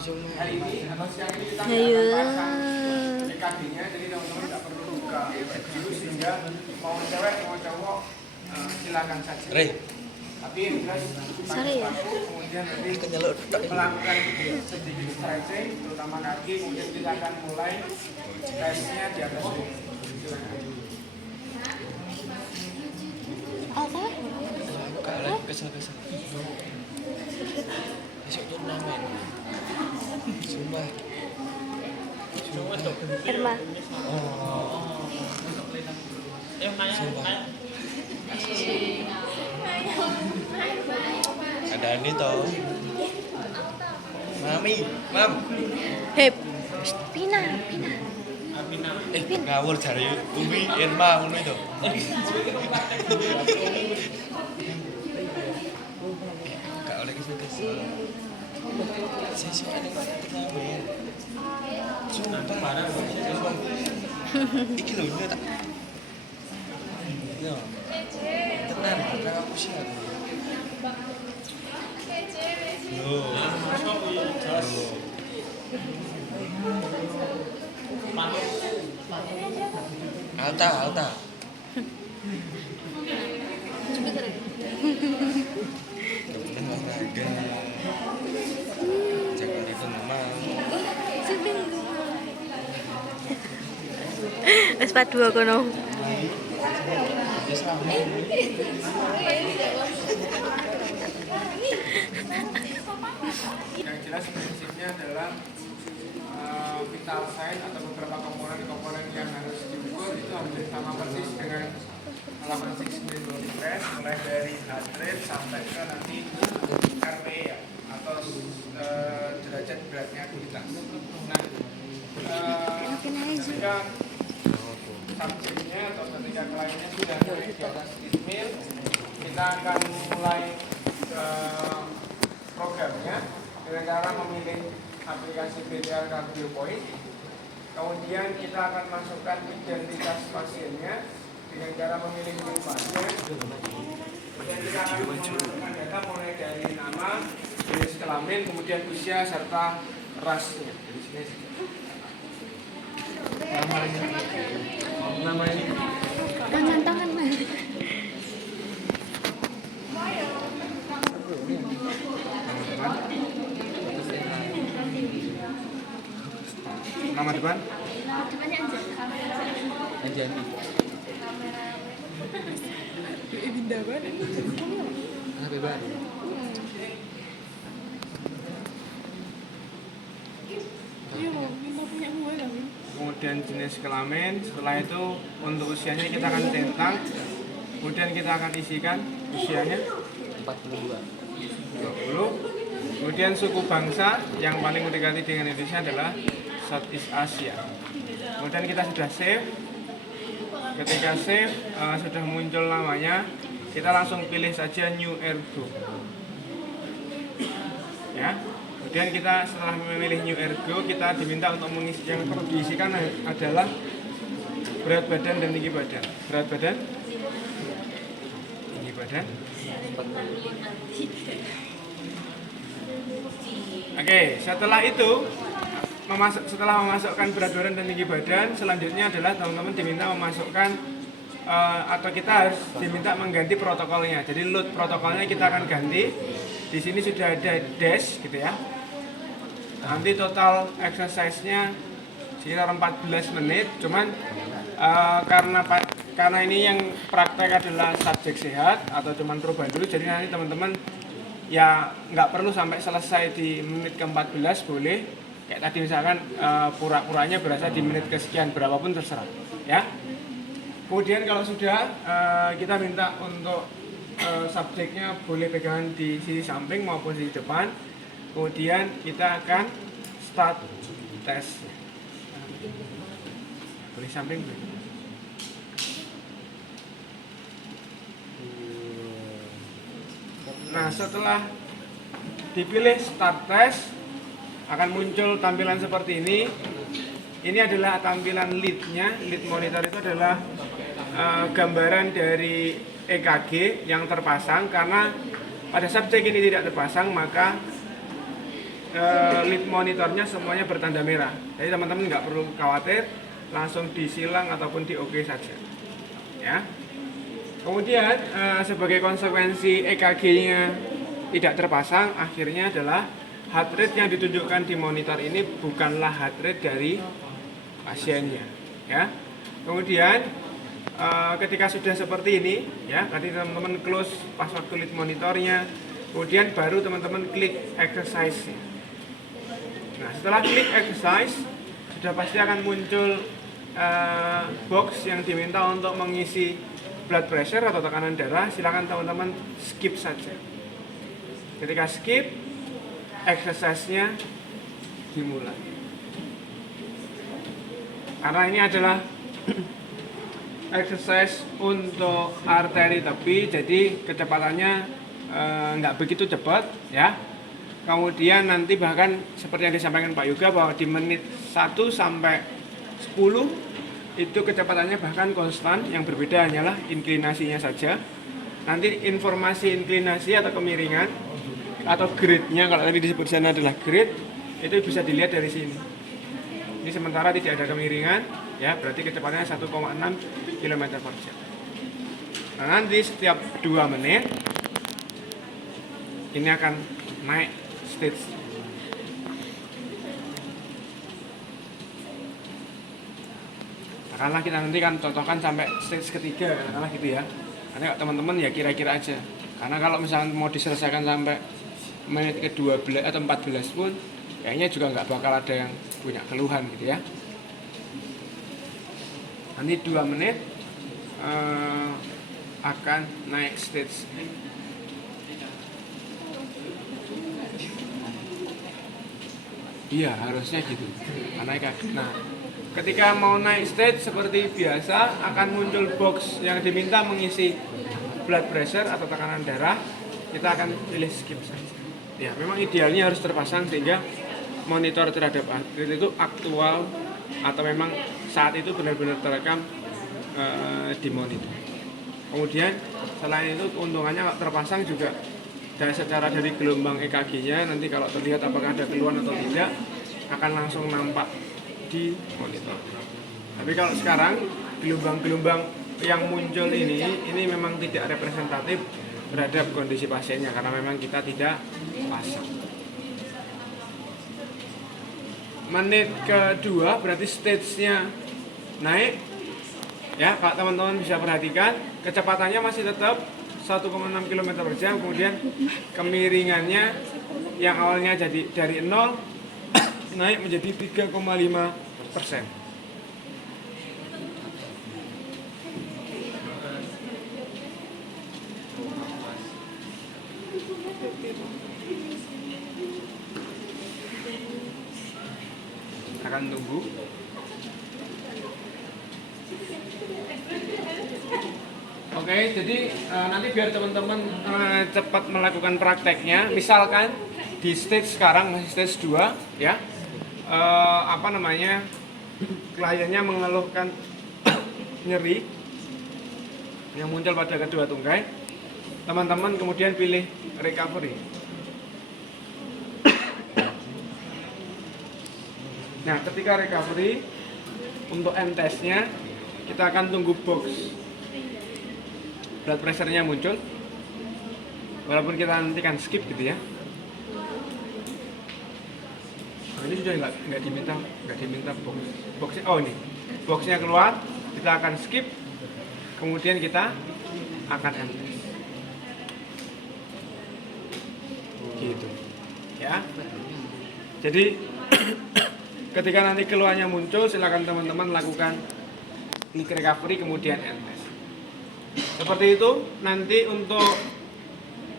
hari ini atau siang ini kita Ayo. akan pasang EKG-nya, jadi teman-teman tidak perlu buka baju sehingga mau cewek mau cowok silakan saja. Tapi yang jelas pakai sepatu, kemudian nanti melakukan sedikit stretching, terutama kaki, kemudian kita akan mulai tesnya di atas ini. Apa? Kesel. Besok turnamen. Sumpah. Irma. Sumpah. Ada ini toh. Mami, Mam. Hep. Pina. Ngawur jare Umi Irma ngono itu. Gak oleh kesel. Sesi ada turnamen. Sumpah. Iki lho ini tak. Yo. Tenan, aku sih aku. Alta. Kemudian olahraga. Jangan dikembang. Wes padu kono. Yang jelas prinsipnya adalah vital sign atau beberapa komponen yang harus diukur itu hampir sama persis dengan melakukan 6 minute body press, mulai dari heart rate sampai ke nanti RPE ya, atau derajat beratnya kita. Nah, ketika subjeknya atau ketika kliennya sudah mulai di atas 6 mil, kita akan mulai programnya dengan cara memilih aplikasi BTR Cardio Point. Kemudian kita akan masukkan identitas pasiennya dengan cara memilih new pasien. Kemudian kita akan memasukkan data mulai dari nama, jenis kelamin, kemudian usia serta rasnya. Nama ini. Tangan. Nama depan? Anjani. Kenapa baru? Kemudian jenis kelamin, setelah itu untuk usianya kita akan centang, kemudian kita akan isikan usianya 42. 20. Kemudian suku bangsa yang paling mendekati dengan Indonesia adalah Southeast Asia. Kemudian kita sudah save. Ketika save sudah muncul namanya, kita langsung pilih saja New Ergo. Ya. Kemudian kita setelah memilih New Ergo, kita diminta untuk mengisi, yang perlu diisikan adalah berat badan dan tinggi badan. Berat badan, tinggi badan. Oke, setelah itu setelah memasukkan berat badan dan tinggi badan, selanjutnya adalah teman-teman diminta memasukkan atau kita harus diminta mengganti protokolnya. Jadi load protokolnya kita akan ganti. Di sini sudah ada dash gitu ya. Nanti total exercise-nya sekitar 14 menit. Cuman karena ini yang praktek adalah subjek sehat atau cuman perubahan dulu, jadi nanti teman-teman ya nggak perlu sampai selesai di menit ke-14, boleh kayak tadi misalkan pura-puranya berasa di menit kesekian, berapapun terserah ya. Kemudian kalau sudah kita minta untuk subjeknya boleh pegangan di sisi samping maupun di depan. Kemudian kita akan start tes. Boleh samping boleh. Nah, setelah dipilih start test akan muncul tampilan seperti ini. Ini adalah tampilan lead-nya. Lead monitor itu adalah gambaran dari EKG yang terpasang. Karena pada subjek ini tidak terpasang, maka lead monitornya semuanya bertanda merah. Jadi teman-teman nggak perlu khawatir, langsung disilang ataupun di OK saja. Ya. Kemudian sebagai konsekuensi EKG-nya tidak terpasang, akhirnya adalah heart rate yang ditunjukkan di monitor ini bukanlah heart rate dari pasiennya. Ya. Kemudian ketika sudah seperti ini, ya tadi teman-teman close pas waktu lead monitornya, kemudian baru teman-teman klik exercise. Nah, setelah klik exercise, sudah pasti akan muncul box yang diminta untuk mengisi blood pressure atau tekanan darah. Silakan teman-teman skip saja. Ketika skip, exercise-nya dimulai. Karena ini adalah exercise untuk arteri tepi, jadi kecepatannya nggak begitu cepat, ya. Kemudian nanti bahkan seperti yang disampaikan Pak Yoga bahwa di menit 1 sampai 10 itu kecepatannya bahkan konstan, yang berbeda hanyalah inklinasinya saja. Nanti informasi inklinasi atau kemiringan atau grade-nya, kalau tadi disebut di sana adalah grade, itu bisa dilihat dari sini. Ini sementara tidak ada kemiringan, ya berarti kecepatannya 1,6 km/jam. Nah, nanti setiap 2 menit ini akan naik stage. Katakanlah kita nanti kan contohkan sampai stage ketiga, katakanlah gitu ya. Karena teman-teman ya kira-kira aja. Karena kalau misalnya mau diselesaikan sampai menit ke-12 atau 14 pun kayaknya juga nggak bakal ada yang punya keluhan gitu ya. Nanti 2 menit akan naik stage. Iya, harusnya gitu. Nah, ketika mau naik stage seperti biasa akan muncul box yang diminta mengisi blood pressure atau tekanan darah. Kita akan pilih skip saja. Ya, memang idealnya harus terpasang sehingga monitor terhadap atlet itu aktual atau memang saat itu benar-benar terekam di monitor. Kemudian selain itu keuntungannya kalau terpasang juga secara dari gelombang EKG-nya nanti kalau terlihat apakah ada keluhan atau tidak akan langsung nampak di monitor. Tapi kalau sekarang gelombang-gelombang yang muncul ini memang tidak representatif terhadap kondisi pasiennya karena memang kita tidak pasang. Menit kedua berarti stage-nya naik. Ya, kalau teman-teman bisa perhatikan kecepatannya masih tetap 1,6 km/jam, kemudian kemiringannya yang awalnya jadi dari 0 naik menjadi 3,5%. Akan tunggu. Oke, jadi nanti biar teman-teman cepat melakukan prakteknya, misalkan di stage sekarang masih stage 2 ya, kliennya mengeluhkan nyeri yang muncul pada kedua tungkai, teman-teman kemudian pilih recovery. Nah, ketika recovery untuk M-test-nya kita akan tunggu box blood pressure-nya muncul, walaupun kita nanti kan skip gitu ya. Nah, ini sudah nggak diminta boxnya. Oh, ini boxnya keluar, kita akan skip, kemudian kita akan M-test gitu ya. Jadi ketika nanti keluarnya muncul, silakan teman-teman lakukan klik recovery kemudian M-test. Seperti itu. Nanti untuk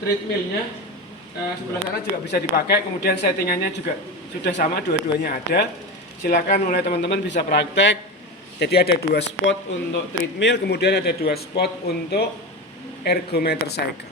treadmill-nya sebelah sana juga bisa dipakai, kemudian settingannya juga sudah sama, dua-duanya ada. Silakan mulai teman-teman bisa praktek. Jadi ada 2 spot untuk treadmill, kemudian ada 2 spot untuk ergometer cycle.